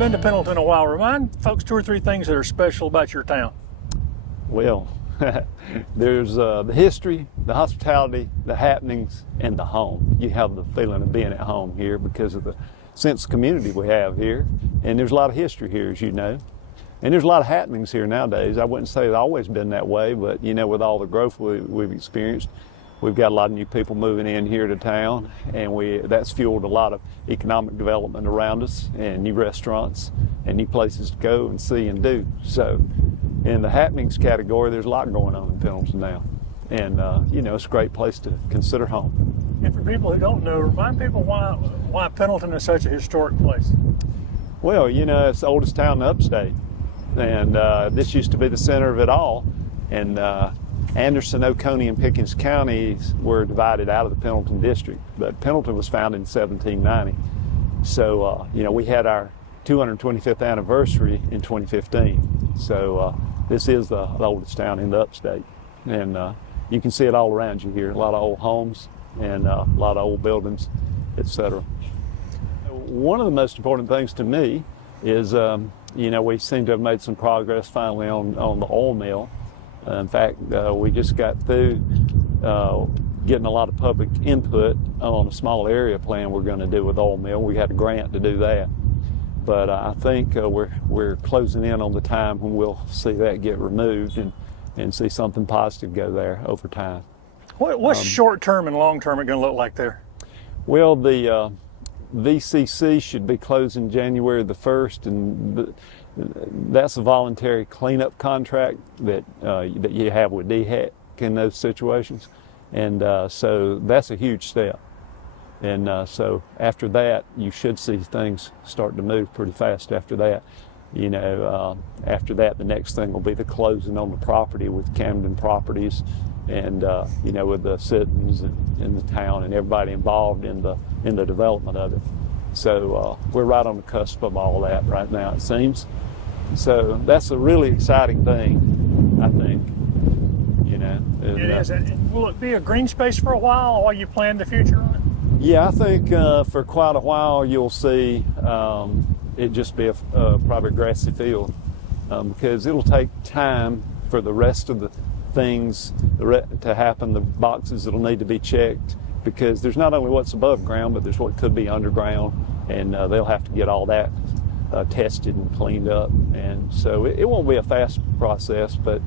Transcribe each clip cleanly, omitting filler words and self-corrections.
been to Pendleton a while. Remind folks 2 or 3 things that are special about your town. Well, there's the history, the hospitality, the happenings, and the home. You have the feeling of being at home here because of the sense of community we have here. And there's a lot of history here, as you know. And there's a lot of happenings here nowadays. I wouldn't say it's always been that way, but you know, with all the growth we've experienced, we've got a lot of new people moving in here to town, and that's fueled a lot of economic development around us, and new restaurants, and new places to go and see and do. So in the happenings category, there's a lot going on in Pendleton now. And you know, it's a great place to consider home. And for people who don't know, remind people why Pendleton is such a historic place. Well, you know, it's the oldest town in the Upstate. And this used to be the center of it all. And Anderson, Oconee, and Pickens counties were divided out of the Pendleton district. But Pendleton was founded in 1790. So, you know, we had our 225th anniversary in 2015. So this is the oldest town in the Upstate. And you can see it all around you here. A lot of old homes and a lot of old buildings, etc. One of the most important things to me is you know, we seem to have made some progress finally on the oil mill. In fact, we just got through getting a lot of public input on a small area plan we're going to do with oil mill. We had a grant to do that. But I think we're closing in on the time when we'll see that get removed and see something positive go there over time. What's short-term and long-term it going to look like there? Well, the VCC should be closing January the 1st, and that's a voluntary cleanup contract that you have with DHEC in those situations. And so that's a huge step. And so after that, you should see things start to move pretty fast after that. You know, after that, the next thing will be the closing on the property with Camden Properties and, you know, with the citizens in the town and everybody involved in the development of it. So we're right on the cusp of all that right now, it seems. So that's a really exciting thing, I think, you know. It is. Will it be a green space for a while you plan the future on it? Yeah, I think for quite a while you'll see it just be a probably grassy field because it'll take time for the rest of the things to happen, the boxes that'll need to be checked, because there's not only what's above ground, but there's what could be underground, and they'll have to get all that tested and cleaned up. And so it won't be a fast process, but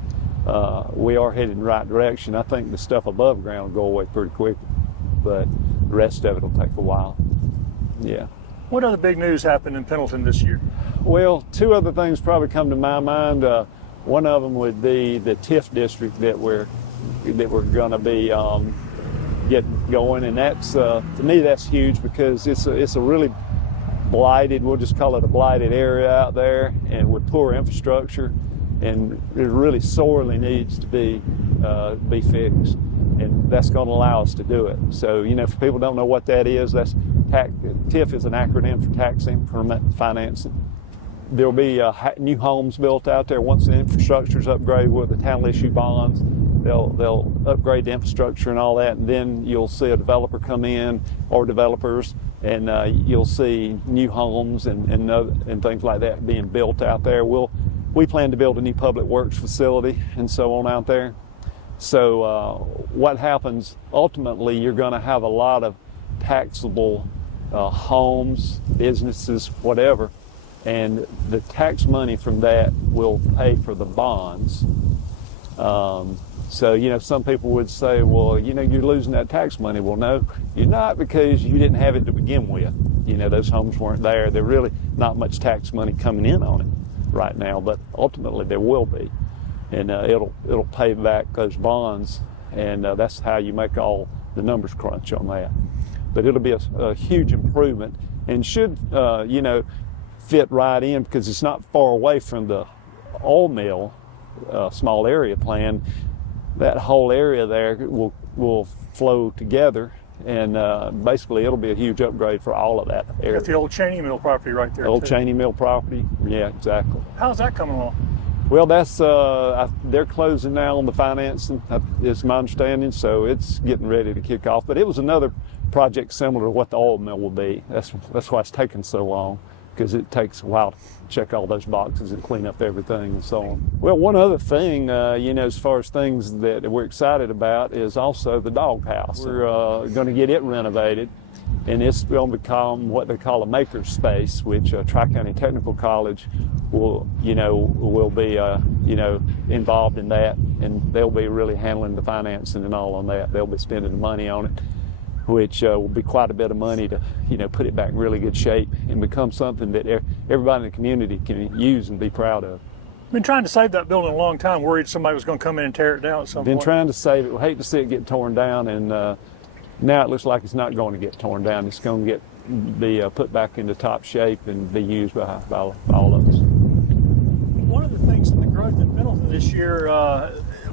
we are headed in the right direction. I think the stuff above ground will go away pretty quickly, but the rest of it will take a while. Yeah. What other big news happened in Pendleton this year? Well, 2 other things probably come to my mind. One of them would be the TIFF district that we're going to be getting going, and that's to me that's huge because it's a really blighted, we'll just call it a blighted area out there, and with poor infrastructure, and it really sorely needs to be fixed, and that's going to allow us to do it. So, you know, if people don't know what that is, TIFF is an acronym for tax increment financing. There'll be new homes built out there once the infrastructure is upgraded with the town will issue bonds. They'll upgrade the infrastructure and all that, and then you'll see a developer come in or developers, and you'll see new homes and things like that being built out there. We plan to build a new public works facility and so on out there. So what happens ultimately, you're going to have a lot of taxable homes, businesses, whatever, and the tax money from that will pay for the bonds. So, you know, some people would say, well, you know, you're losing that tax money. Well, no, you're not, because you didn't have it to begin with. You know, those homes weren't there. There's really not much tax money coming in on it right now, but ultimately there will be. And it'll pay back those bonds, and that's how you make all the numbers crunch on that. But it'll be a huge improvement, and should, you know, fit right in because it's not far away from the oil mill small area plan. That whole area there will flow together, and basically it'll be a huge upgrade for all of that area. That's the old Cheney Mill property right there. Old Cheney Mill property, yeah, exactly. How's that coming along? Well, that's they're closing now on the financing, is my understanding, so it's getting ready to kick off. But it was another project similar to what the oil mill will be. That's why it's taking so long. because it takes a while to check all those boxes and clean up everything and so on. Well, one other thing, as far as things that we're excited about is also the doghouse. We're going to get it renovated, and it's going to become what they call a maker space, which Tri-County Technical College will be involved in that, and they'll be really handling the financing and all on that. They'll be spending the money on it, which will be quite a bit of money to, put it back in really good shape and become something that everybody in the community can use and be proud of. Been trying to save that building a long time, worried somebody was going to come in and tear it down at some point. Been trying to save it. We hate to see it get torn down, and now it looks like it's not going to get torn down. It's going to be put back into top shape and be used by all of us. One of the things in the growth in Pendleton this year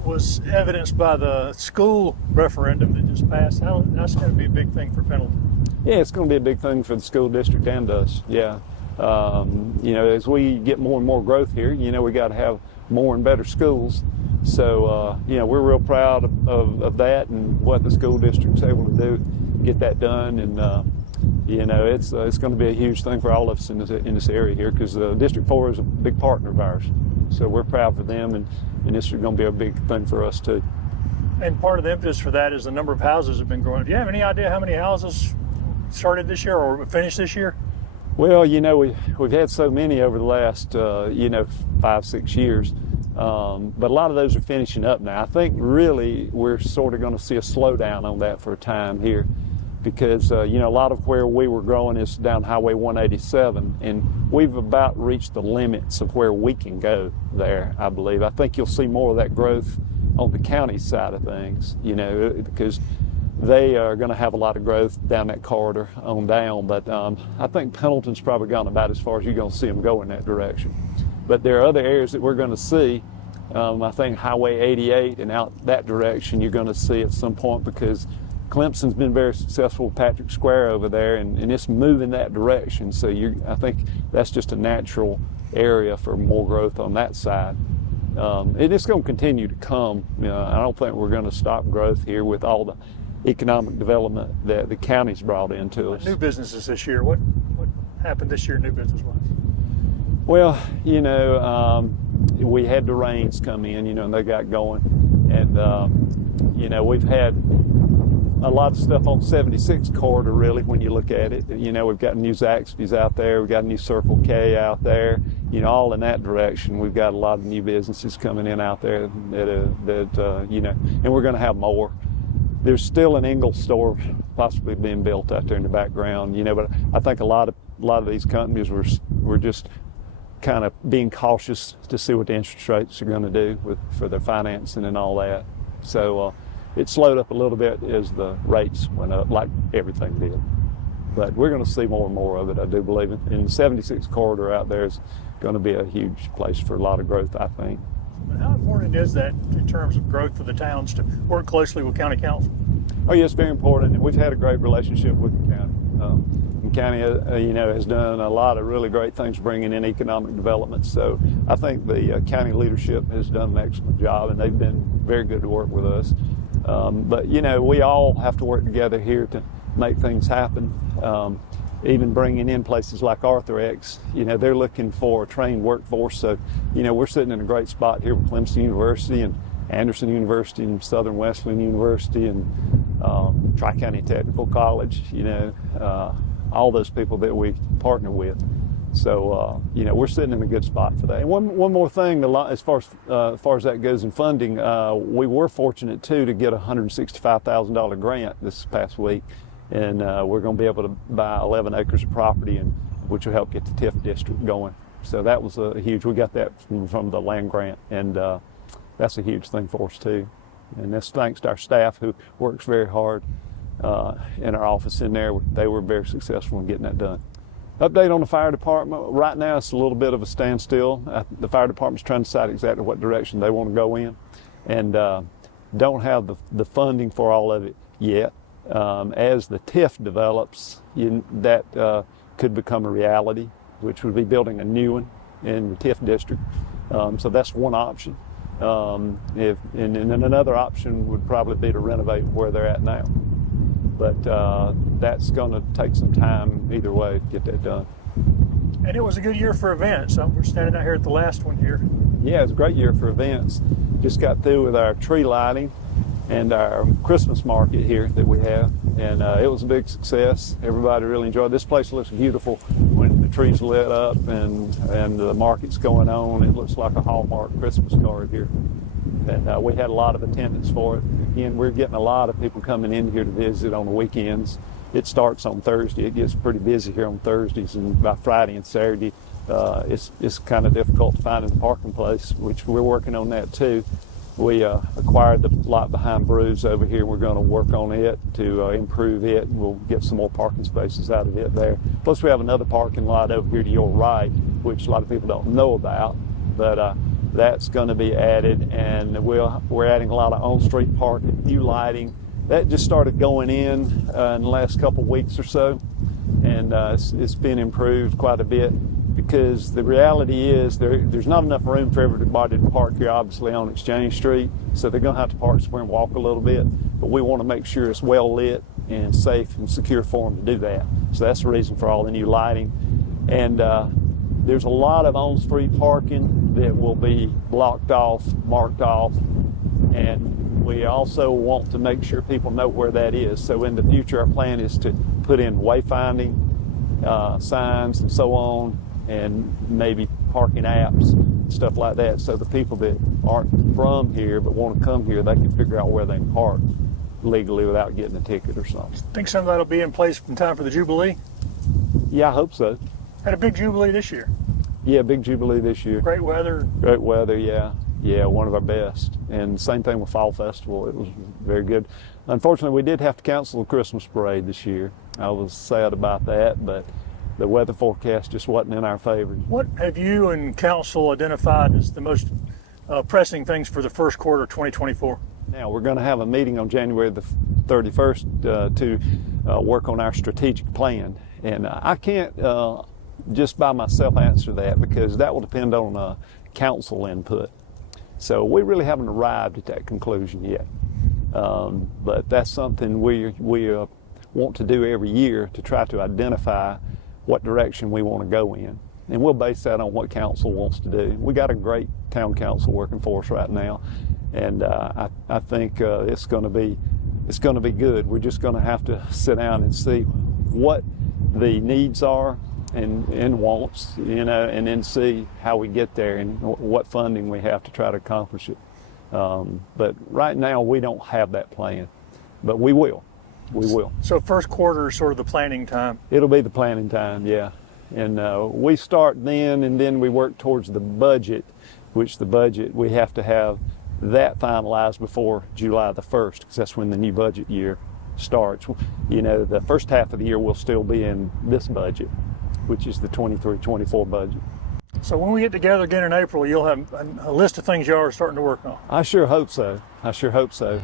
was evidenced by the school referendum that just passed. That's going to be a big thing for Pendleton. Yeah, it's going to be a big thing for the school district and us. Yeah, as we get more and more growth here, we got to have more and better schools. So, we're real proud of that and what the school district's able to do, get that done, and it's going to be a huge thing for all of us in this area here, because District 4 is a big partner of ours. So we're proud for them, and this is going to be a big thing for us too. And part of the impetus for that is the number of houses have been growing. Do you have any idea how many houses started this year or finished this year? Well, we've had so many over the last 5-6 years, but a lot of those are finishing up now. I think really we're sort of going to see a slowdown on that for a time here, because a lot of where we were growing is down Highway 187, and we've about reached the limits of where we can go there, I believe. I think you'll see more of that growth on the county side of things, because they are going to have a lot of growth down that corridor on down, but I think Pendleton's probably gone about as far as you're going to see them go in that direction. But there are other areas that we're going to see. I think Highway 88 and out that direction you're going to see at some point, because Clemson's been very successful with Patrick Square over there, and it's moving that direction. So I think that's just a natural area for more growth on that side. And it's going to continue to come. I don't think we're going to stop growth here with all the economic development that the county's brought into us. New businesses this year. What happened this year new business-wise? Well, we had the rains come in, and they got going. And, we've had a lot of stuff on 76 corridor, really, when you look at it. We've got new Zaxby's out there. We've got a new Circle K out there. All in that direction. We've got a lot of new businesses coming in out there and we're going to have more. There's still an Ingalls store possibly being built out there in the background, but I think a lot of these companies were just kind of being cautious to see what the interest rates are going to do for their financing and all that. So it slowed up a little bit as the rates went up, like everything did. But we're going to see more and more of it, I do believe. And the 76 corridor out there is going to be a huge place for a lot of growth, I think. How important is that in terms of growth for the towns to work closely with county council? Oh, yes, very important. And we've had a great relationship with the county. The county, has done a lot of really great things bringing in economic development. So I think the county leadership has done an excellent job, and they've been very good to work with us. But, we all have to work together here to make things happen. Even bringing in places like Arthur-X, they're looking for a trained workforce. So, we're sitting in a great spot here with Clemson University and Anderson University and Southern Wesleyan University and Tri-County Technical College, all those people that we partner with. So, we're sitting in a good spot for that. And one more thing, as far as that goes in funding, we were fortunate, too, to get a $165,000 grant this past week. And we're going to be able to buy 11 acres of property, which will help get the TIFF district going. So that was a huge, we got that from the land grant, and that's a huge thing for us too. And that's thanks to our staff who works very hard in our office in there. They were very successful in getting that done. Update on the fire department. Right now it's a little bit of a standstill. The fire department's trying to decide exactly what direction they want to go in, and don't have the funding for all of it yet. As the TIFF develops, that could become a reality, which would be building a new one in the TIFF district. So that's one option. And then another option would probably be to renovate where they're at now. But that's going to take some time either way to get that done. And it was a good year for events. We're standing out here at the last one here. Yeah, it's a great year for events. Just got through with our tree lighting and our Christmas market here that we have, and it was a big success. Everybody really enjoyed it. This place looks beautiful when the trees lit up and the market's going on. It looks like a Hallmark Christmas card here. And we had a lot of attendance for it. Again, we're getting a lot of people coming in here to visit on the weekends. It starts on Thursday. It gets pretty busy here on Thursdays, and by Friday and Saturday, it's kind of difficult to find a parking place, which we're working on that too. We acquired the lot behind Brews over here. We're going to work on it to improve it. We'll get some more parking spaces out of it there. Plus, we have another parking lot over here to your right, which a lot of people don't know about, but that's going to be added, and we're adding a lot of on-street parking, new lighting. That just started going in the last couple weeks or so, and it's been improved quite a bit, because the reality is there's not enough room for everybody to park here, obviously, on Exchange Street, so they're going to have to park somewhere and walk a little bit, but we want to make sure it's well lit and safe and secure for them to do that. So that's the reason for all the new lighting. And there's a lot of on-street parking that will be blocked off, marked off, and we also want to make sure people know where that is. So in the future, our plan is to put in wayfinding signs and so on, and maybe parking apps, stuff like that, so the people that aren't from here but want to come here, they can figure out where they can park legally without getting a ticket or something. Think some of that'll be in place in time for the Jubilee? Yeah, I hope so. Had a big Jubilee this year. Yeah, big Jubilee this year. Great weather. Great weather, yeah. Yeah, one of our best. And same thing with Fall Festival. It was very good. Unfortunately, we did have to cancel the Christmas parade this year. I was sad about that, but the weather forecast just wasn't in our favor. What have you and council identified as the most pressing things for the first quarter of 2024? Now, we're going to have a meeting on January the 31st to work on our strategic plan. And I can't just by myself answer that, because that will depend on council input. So we really haven't arrived at that conclusion yet. But that's something we want to do every year, to try to identify what direction we want to go in. And we'll base that on what council wants to do. We got a great town council working for us right now, and I think it's going to be good. We're just going to have to sit down and see what the needs are and wants, and then see how we get there and what funding we have to try to accomplish it. But right now we don't have that plan, but we will. We will. So first quarter is sort of the planning time. It'll be the planning time, yeah. And we start then, and then we work towards the budget, which the budget, we have to have that finalized before July the 1st, because that's when the new budget year starts. The first half of the year will still be in this budget, which is the 23-24 budget. So when we get together again in April, you'll have a list of things you are starting to work on. I sure hope so. I sure hope so.